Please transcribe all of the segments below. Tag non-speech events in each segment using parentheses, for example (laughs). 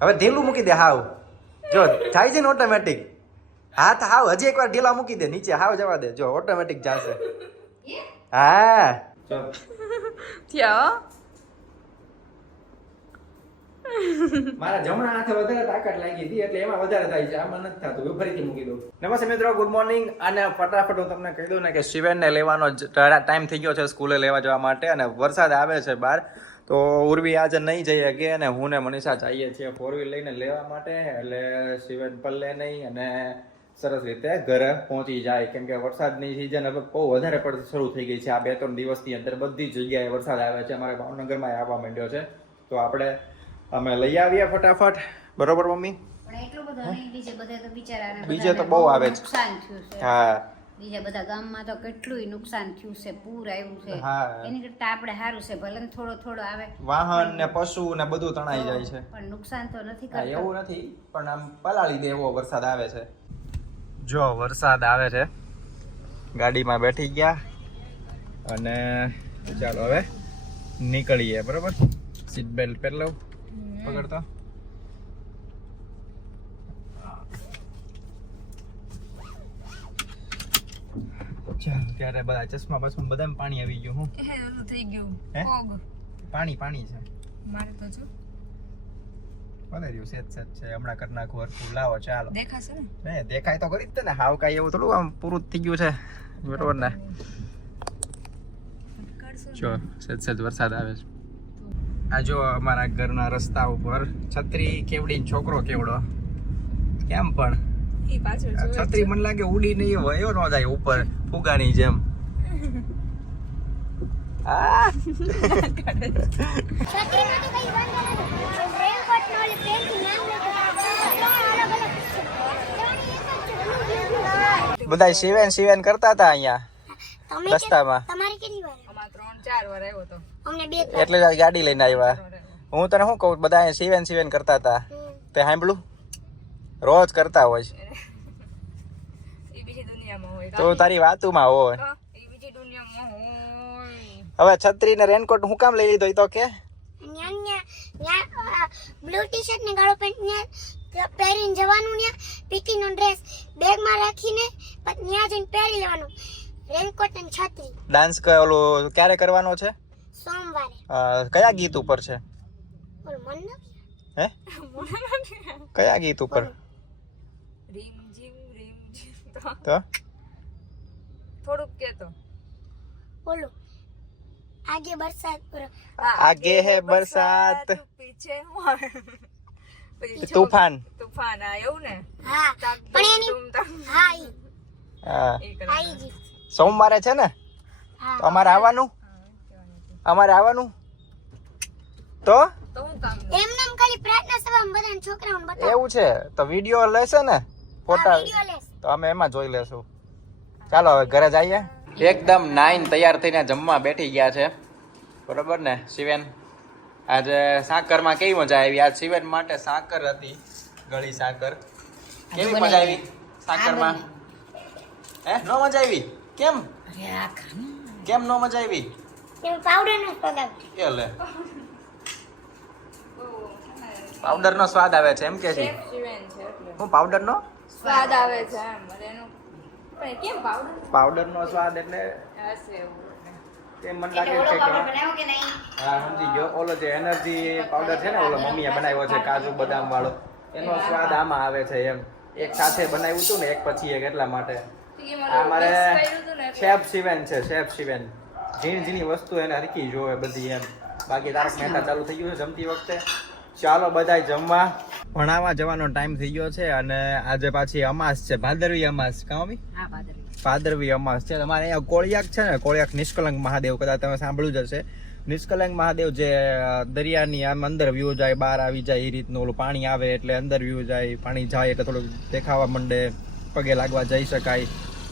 હવે ઢીલું મૂકી દે હાવ. જો થાય છે ને ઓટોમેટિક હાથ હાવ હજી એકવાર ઢીલા મૂકી દે નીચે હાવ જવા દે. જો ઓટોમેટિક જાશે. હા. થયો મારા જમણા હાથે વધારે તાકાત લાગી હતી એટલે એમાં વધારે થાય છે. આમાં નથી થતું. હું ફરીથી મૂકી દઉં. નમસ્તે મિત્રો ગુડ મોર્નિંગ અને ફટાફટ હું તમને કહી દઉં ને કે શિવેનને લેવાનો ટાઈમ થઈ ગયો છે સ્કૂલે લેવા જવા માટે અને વરસાદ આવે છે બહાર. તો ઉર્વી આજે નહીં જઈ શકે અને હું ને મનીષા જઈએ છીએ ફોર વ્હીલ લઈને લેવા માટે એટલે શિવેન પલ્લે નહીં અને સરસ રીતે ઘરે પહોંચી જાય. કેમ કે વરસાદની સિઝન હવે બહુ વધારે પડતી શરૂ થઈ ગઈ છે. આ બે ત્રણ દિવસની અંદર બધી જગ્યાએ વરસાદ આવે છે. અમારે ભાવનગરમાં આવવા માંડ્યો છે. તો આપણે અમે લઈ આવીએ ફટાફટ. બરોબર મમ્મી? પણ એટલું બધું નહીં બીજે બધે તો બિચારાને બીજે તો બહુ આવે. છે. હા. બીજા બધા ગામમાં તો કેટલુંય નુકસાન થયું છે પૂર આવ્યું છે. એની કરતા આપણે સારું છે ભલે થોડો થોડો આવે. વાહન ને પશુ ને બધું તણાઈ જાય છે. પણ નુકસાન તો નથી કરતા. એવું નથી પણ આમ પલાળી દે એવો વરસાદ આવે છે. જો વરસાદ આવે છે. ગાડીમાં બેઠી ગયા અને ચાલો હવે નીકળીએ બરોબર? સીટ બેલ્ટ પહેરી લઉં. પકડતો. ચાલો ત્યારે બધા ચશ્મા બસમાં બધામાં પાણી આવી ગયું હું. હે ઓલું થઈ ગયું. હે? પાણી પાણી છે. મારે તો જો. ભલે રહ્યું સેજ સેજ છે. હમણાં કરી નાખું હરખું. લાવો ચાલો. દેખાશે ને? ને દેખાય તો કરી જ ને. હાવ કાંઈ એવું થોડું આમ પૂરું થઈ ગયું છે. બરોબર ને? જો સેજ સેજ વરસાદ આવે છે. આ જો અમારા ઘરના રસ્તા ઉપર છત્રી કેવડી છોકરો કેવડો. કેમ પણ? ઈ પાછળ છત્રી મને લાગે ઉડી નહીં વયો ન જાય ઉપર ફુગાની જેમ. આ! બધા સિવેન સિવેન કરતા હતા અહીંયા રસ્તામાં. તમારે કેટલી વાર? અમાર ત્રણ ચાર વાર આવ્યો તો. અમને બે એટલે ગાડી લઈને આવ્યા. હું તને શું કહું બધા સિવેન સિવેન કરતા હતા. તે સાંભળું રોજ કરતા હોય છે. (laughs) ઈ બીજી દુનિયામાં હોય. તો તારી વાતુમાં હોય. હા, ઈ બીજી દુનિયામાં હોય. હવે છત્રી ને રેનકોટ હું કામ લઈ લીધો તો કે? ન્યા ન્યા ન્યા બ્લુ ટી શર્ટ ને ગાળો પેન્ટ ને પહેરીને જવાનું ને પીટી નો ડ્રેસ બેગમાં રાખીને ત્યાં ન્યા જઈને પહેરી લેવાનું. રેનકોટ અને છત્રી. ડાન્સ ઓલું ક્યારે કરવાનો છે? સોમવારે. કયા ગીત ઉપર છે? મન હે? (laughs) કયા ગીત ઉપર? રીમ જીમ રીમ જીમ તો. તો? થોડુંક કેતો બોલો. આગે બરસાત પર. આગે હે બરસાત. પીછે હું તૂફાન. તૂફાન આ એવું ને? હા પણ એની હા સોમવારે છે ને? તો અમારે આવવાનું. અમારે આવવાનું? તો? તો એમ નામ ખાલી પ્રાર્થના સભામાં બધાને છોકરાઓને બતાવ. એવું છે. તો વીડિયો લેશે ને? ફોટા તો અમે એમાં જોઈ લેશું. ચાલો હવે ઘરે જઈએ. એકદમ નાઈન તૈયાર થઈને જમવા બેઠી ગયા છે. બરોબર ને શિવેન? આજે સાકરમાં કેવી મજા આવી? આજ શિવેન માટે સાકર હતી ગળી સાકર. કેવી મજા આવી સાકરમાં? હે નો મજા આવી? કેમ? કેમ નો મજા આવી? પાવડર નો પગાવ એ લે. પાવડર નો સ્વાદ આવે છે એમ કે છે? શિવેન છે હું પાવડર નો? સ્વાદ આવે છે એમ એનું પણ કેમ પાવડર પાવડર નો સ્વાદ એટલે હશે એવું મને લાગે છે કે હા સમજી ગયો. ઓલો જે એનર્જી પાવડર છે ને ઓલો મમ્મીએ બનાવ્યો છે કાજુ બદામ વાળો. એનો સ્વાદ આમાં આવે છે એમ. એક સાથે બનાવ્યું હતું ને એક પછી એક એટલા માટે. ઈ આ મારું મારે mix કર્યું હતું ને એટલે. શેફ શિવેન છે શેફ શિવેન. ઝીણી ઝીણી વસ્તુ એને હરકી જોવે બધી એમ. બાકી તારક મહેતા ચાલુ થઈ ગયું છે જમતી વખતે. ચાલો બધાય જમવા. ભણાવવા જવાનો ટાઈમ થઈ ગયો છે અને આજે પાછી અમાસ છે. ભાદરવી અમાસ કામી ભાદરવી. અમાસ છે. તમારે અહીંયા કોળિયાક છે ને કોળિયાક નિષ્કલંક મહાદેવ કદાચ તમે સાંભળ્યું જ હશે. નિષ્કલંક મહાદેવ જે દરિયાની આમ અંદર વ્યૂ જાય બહાર આવી જાય એ રીતનું ઓલું પાણી આવે એટલે અંદર વ્યૂ જાય પાણી જાય એટલે થોડુંક દેખાવા માંડે પગે લાગવા જઈ શકાય.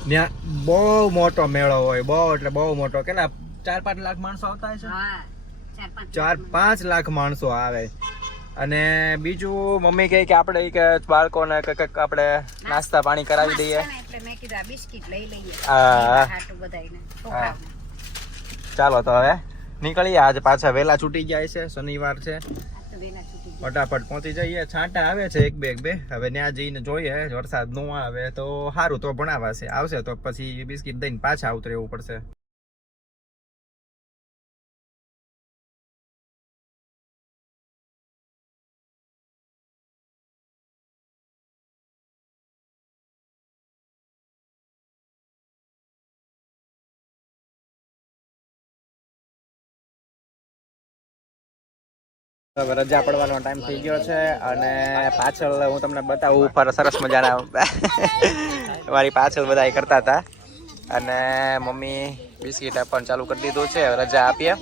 ત્યાં બહુ મોટો મેળો હોય બહુ એટલે બહુ મોટો. કેટલા ચાર પાંચ લાખ માણસો આવતા છે ચાર પાંચ લાખ માણસો આવે. અને બીજું મમ્મી કહે કે આપણે કે બાળકોને કંઈક આપણે નાસ્તા પાણી કરાવી દઈએ. એટલે મેં કીધું આ બિસ્કિટ લઈ લઈએ. હા. હાટું બધાયને ચાલો તો હવે નીકળીએ. આજે પાછા વહેલા છૂટી જાય છે શનિવાર છે. વેલા ફટાફટ પહોંચી જઈએ. છાંટા આવે છે એક બે એક બે. હવે ત્યાં જઈને જોઈએ વરસાદ ન આવે તો સારું તો ભણાવાશે. આવશે તો પછી બિસ્કિટ દઈને પાછા ઉતરેવું પડશે. રજા પડવાનો ટાઈમ થઈ ગયો છે અને પાછળ હું તમને બતાવું, ઉપર સરસ મજાના મારી પાછળ બધા કરતા હતા. અને મમ્મી બિસ્કિટ આપવાનું ચાલુ કરી દીધું છે રજા આપીએ.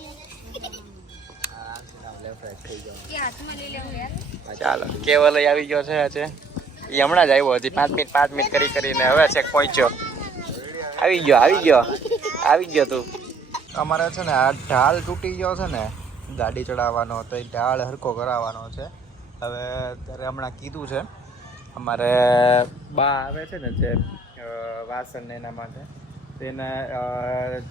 ચાલો કેવલ આવી ગયો છે આજે? એ હમણાં જ આવ્યો હજી, પાંચ મિનિટ પાંચ મિનિટ કરી કરીને હવે છેક પહોંચ્યો. આવી ગયો આવી ગયો આવી ગયો તું. અમારે છે ને આ ઢાલ તૂટી ગયો છે ને ગાડી ચડાવવાનો તો એ ઢાળ હરકો કરાવવાનો છે. હવે ત્યારે હમણાં કીધું છે, અમારે બા આવે છે ને જે વાસણ ને એના માટે તેના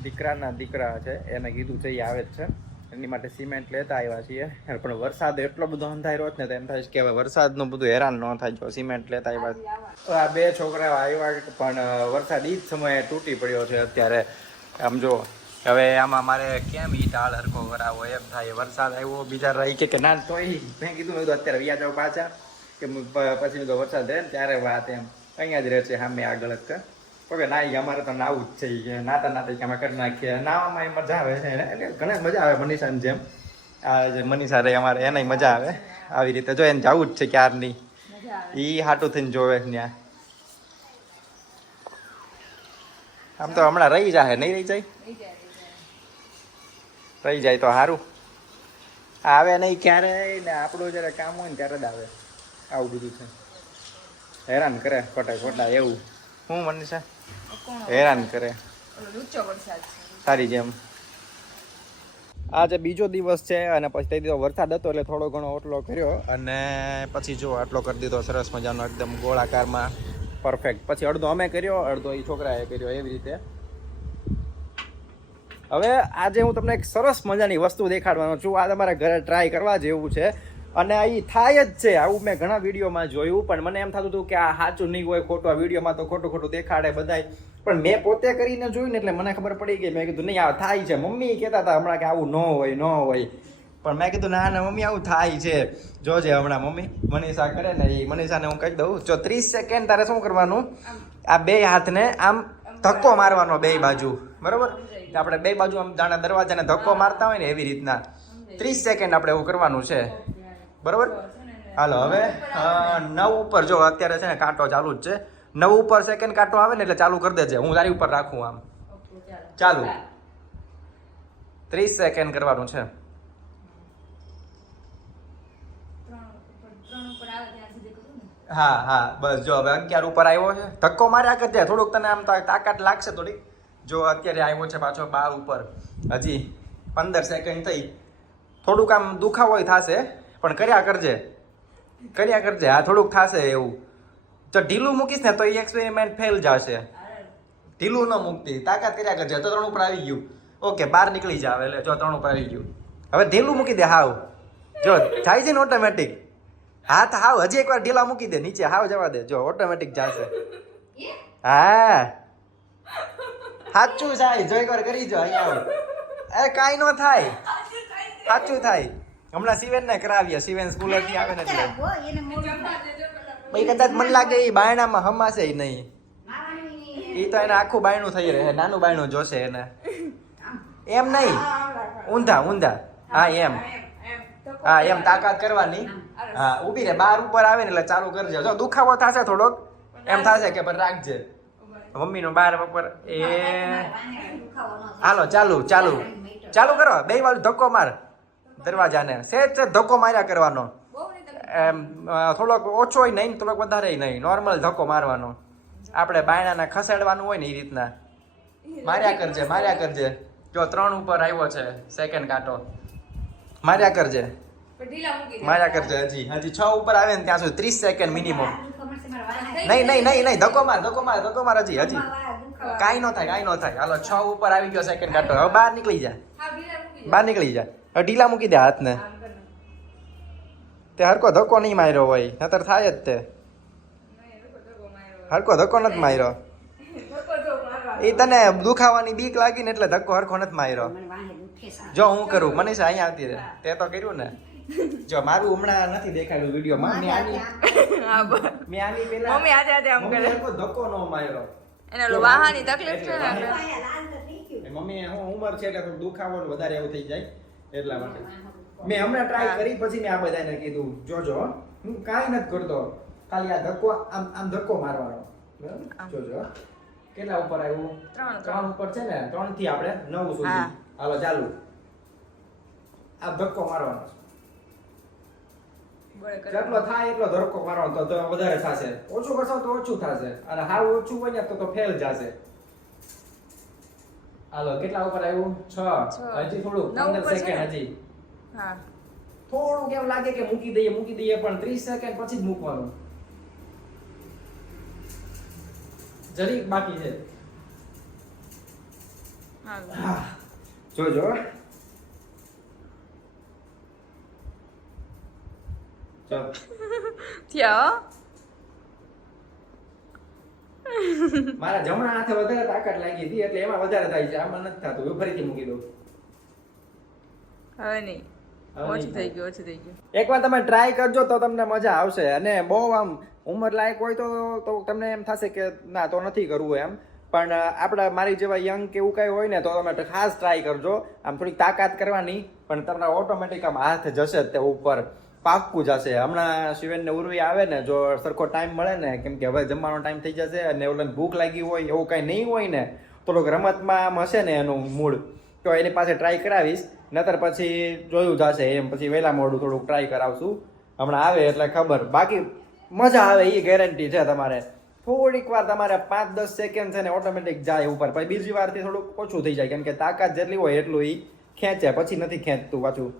દીકરાના દીકરા છે, એને કીધું છે, એ આવે જ છે. એની માટે સિમેન્ટ લેતા આવ્યા છીએ. પણ વરસાદ એટલો બધો અંધાર્યો હોત ને, તો એમ થાય છે કે હવે વરસાદનું બધું હેરાન ન થાય જો સિમેન્ટ લેતા આવ્યા તો આ બે છોકરાઓ આવ્યા પણ વરસાદ એ જ સમયે તૂટી પડ્યો છે અત્યારે. આમ જો હવે આમાં મારે કેમ ઈ ટાળ હરકો કરાવો એમ થાય વરસાદ આવ્યો બીજા રહી કે ના તોય મેં કીધું મેં અત્યારે વ્યા જાવ પાછા. કે પછી તો વરસાદ રહે ને ત્યારે વાત એમ. અહીંયા જ રહે છે સામે આગળ જ ઓકે ના ઈ અમારે તો નાવું જ છે નાતા નાતા અમે કરી નાખીએ. નાવામાં એ મજા આવે છે એટલે ઘણા મજા આવે મનીષાની જેમ. આ જે મનીષા રહી અમારે એને મજા આવે. આવી રીતે જો એને જવું જ છે ક્યારની. ઈ હાટું થઈને જોવે ત્યાં આમ તો હમણાં રહી જાય નહીં રહી જાય? રહી જાય તો સારું આવે નહીં ક્યારે ને આપણું જ્યારે કામ હોય ને ત્યારે જ આવે. આવું બધું છે હેરાન કરે ખોટા ખોટા એવું. હું મનીષા? છે હેરાન કરે. સારી જેમ. આજે બીજો દિવસ છે અને પછી તે દીધો વરસાદ હતો એટલે થોડો ઘણો ઓટલો કર્યો. અને પછી જો આટલો કરી દીધો સરસ મજાનો એકદમ ગોળાકારમાં. પરફેક્ટ. પછી અડધો અમે કર્યો અડધો એ છોકરાએ કર્યો એવી રીતે. હવે આજે હું તમને એક સરસ મજાની વસ્તુ દેખાડવાનો છું. આ તમારા ઘરે ટ્રાય કરવા જેવું છે. અને એ થાય જ છે. આવું મેં ઘણા વિડીયોમાં જોયું પણ મને એમ થતું હતું કે આ સાચું નહીં હોય. ખોટું આ વિડીયોમાં તો ખોટું ખોટું દેખાડે બધાય. પણ મેં પોતે કરીને જોયું ને એટલે મને ખબર પડી ગઈ. મેં કીધું નહીં આ થાય છે. મમ્મી કહેતા હતા હમણાં કે આવું ન હોય ન હોય. પણ મેં કીધું ના ના મમ્મી આવું થાય છે. જોજે હમણાં મમ્મી. મનીષા કરે ને એ મનીષાને હું કહી દઉં જો ત્રીસ સેકન્ડ તારે શું કરવાનું? આ બે હાથને આમ ધક્કો મારવાનો બે બાજુ. બરોબર? આપણે બે બાજુ આમ જાણે દરવાજાને ધક્કો મારતા હોય ને એવી રીતના. ત્રીસ સેકન્ડ આપણે એવું કરવાનું છે. બરોબર? હાલો હવે નવ ઉપર જો અત્યારે છે ને કાંટો ચાલુ જ છે. નવ ઉપર સેકન્ડ કાંટો આવે ને એટલે ચાલુ કરી દેજે. હું તારી ઉપર રાખું આમ. ચાલુ. ત્રીસ સેકન્ડ કરવાનું છે. હા હા બસ જો હવે અગિયાર ઉપર આવ્યો છે. ધક્કો માર્યા કરજે થોડુંક તને આમ તા- તાકાત લાગશે થોડીક. જો અત્યારે આવ્યો છે પાછો બાર ઉપર હજી પંદર સેકન્ડ થઈ. થોડુંક આમ દુખાવો થશે પણ કર્યા કરજે. કર્યા કરજે હા થોડુંક થશે એવું. જો ઢીલું મૂકીશ ને તો એ એક્સપેરિમેન્ટ ફેલ જશે. ઢીલું ન મૂકતી તાકાત કર્યા કરજે. તો ત્રણ ઉપર આવી ગયું. ઓકે બહાર નીકળી જાવ એટલે જો ત્રણ ઉપર આવી ગયું. હવે ઢીલું મૂકી દે હાવ. જો થાય છે ને ઓટોમેટિક હાથ હાવ હજી એકવાર ઢીલા મૂકી દે નીચે હાવ જવા દે. જો ઓટોમેટિક જશે. હા. સાચું થાય જો એકવાર કરી જો અહીંયા એ કાંઈ ન થાય. સાચું થાય. હમણાં સિવેન ને કરાવીએ સિવેન સ્કૂલથી આવે ને ભાઈ કદાચ મને લાગે એ બાયણામાં હમાશે નહીં. એ તો એને આખું બાયણું થઈ રહે, નાનું બાયણું જોશે એને. એમ નહીં. ઊંધા ઊંધા. હા, એમ. હા, એમ તાકાત કરવાની. હા, ઊભી રે બાર ઉપર આવે ને એટલે ચાલુ કરજે. જો, દુખાવો થશે થોડોક, એમ થશે કે પણ રાખજે. મમ્મીનો બાર બપોર એ હાલો ચાલુ ચાલુ. ચાલુ કરો બે વાર ધક્કો માર દરવાજાને. સેજ ધક્કો માર્યા કરવાનો. એમ થોડોક ઓછોય નહીં થોડોક વધારે નહીં નોર્મલ ધક્કો મારવાનો. આપણે બાયણાને ખસેડવાનું હોય ને એ રીતના. માર્યા કરજે માર્યા કરજે. જો ત્રણ ઉપર આવ્યો છે સેકન્ડ કાંટો. માર્યા કરજે. માર્યા કરજે હજી. હજી છ ઉપર આવે ને ત્યાં સુધી ત્રીસ સેકન્ડ મિનિમમ નહીં નહીં નહીં નહીં ધક્કો માર ધક્કો માર ધક્કો માર હજી હજી. કાંઈ ન થાય કાંઈ ન થાય. હાલો છ ઉપર આવી ગયો સેકન્ડ કાંટો. હવે બહાર નીકળી જા. હા ઢીલા મૂકી દે. બહાર નીકળી જા. હવે ઢીલા મૂકી દે હાથને. તે હરકો ધક્કો નહીં માર્યો હોય. નતર થાય જ તે. હરકો ધક્કો નથી માર્યો. એ તને દુખાવાની બીક લાગી ને એટલે ધક્કો હરખો નથી માર્યો. જો હું કરું મનીષા અહીંયા આવતી રહે. તે તો કર્યું ને. જો મારું હમણાં નથી દેખાડ્યું વિડીયોમાં મેં આની હા મેં આની પેલા મમ્મી આજે આજે આમ કરે. ધક્કો નો માર્યો. એને ઓલું વાહાની તકલીફ છે ને મમ્મી હું ઉંમર છે એટલે થોડું દુખાવો વધારે એવું થઈ જાય એટલા માટે. મેં હમણાં ટ્રાય કરી પછી મેં આ બધાને કીધું જોજો હું કાંઈ નથી કરતો. ખાલી આ ધક્કો આમ આમ ધક્કો મારવાનો? જોજો કેટલા ઉપર આવ્યું? ત્રણ, ત્રણ ઉપર છે ને? ત્રણથી આપણે નવ સુધી. હાલો ચાલુ. આ ધક્કો મારવાનો. જેટલો થાય એટલો ધરકો મારો તો તો વધારે થશે. ઓછું કરશો તો ઓછું થશે. અને હાવ ઓછું હોય ને તો તો ફેલ જશે. હાલો કેટલા ઉપર આવ્યું? છ. છ. હજી થોડું નવ પંદર ઉપર છે ને? સેકન્ડ હજી. હા. થોડું કેમ લાગે કે મૂકી દઈએ મૂકી દઈએ પણ 30 સેકન્ડ પછી જ મૂકવાનું. જરીક બાકી છે. હા. જોજો જો થયા? મારા જમણા હાથે વધારે તાકાત લાગી હતી એટલે એમાં વધારે થાય છે. આમાં નથી થતું. હવે ફરીથી મૂકી દઉં. હવે નહીં. ઓછું થઈ ગયું ઓછું થઈ ગયું. એકવાર તમે ટ્રાય કરજો તો તમને મજા આવશે. અને બહુ આમ ઉંમર લાયક હોય તો તો તમને એમ થશે કે ના તો નથી કરવું એમ. પણ આપણા મારી જેવા યંગ કે એવું કાંઈ હોય ને તો તમે ખાસ ટ્રાય કરજો. આમ થોડીક તાકાત કરવાની પણ તમારા ઓટોમેટિક આમ હાથ જશે તે ઉપર. પાક્કું જશે હમણાં શિવેન ને ઉર્વી આવે ને, જો સરખો ટાઈમ મળે ને, કેમ કે હવે જમવાનો ટાઈમ થઈ જશે અને ઓલાને ભૂખ લાગી હોય, એવું કાંઈ નહીં હોય ને થોડુંક રમતમાં આમ હશે ને એનું મૂળ. તો એની પાસે ટ્રાય કરાવીશ. નતર પછી જોયું જશે એમ. પછી વહેલા મોડું થોડુંક ટ્રાય કરાવશું. હમણાં આવે એટલે ખબર. બાકી મજા આવે એ ગેરંટી છે તમારે. થોડીક વાર તમારે પાંચ દસ સેકન્ડ છે ને ઓટોમેટિક જાય ઉપર. પછી બીજી વારથી થોડુંક ઓછું થઈ જાય. કેમ કે તાકાત જેટલી હોય એટલું એ ખેંચે. પછી નથી ખેંચતું પાછું.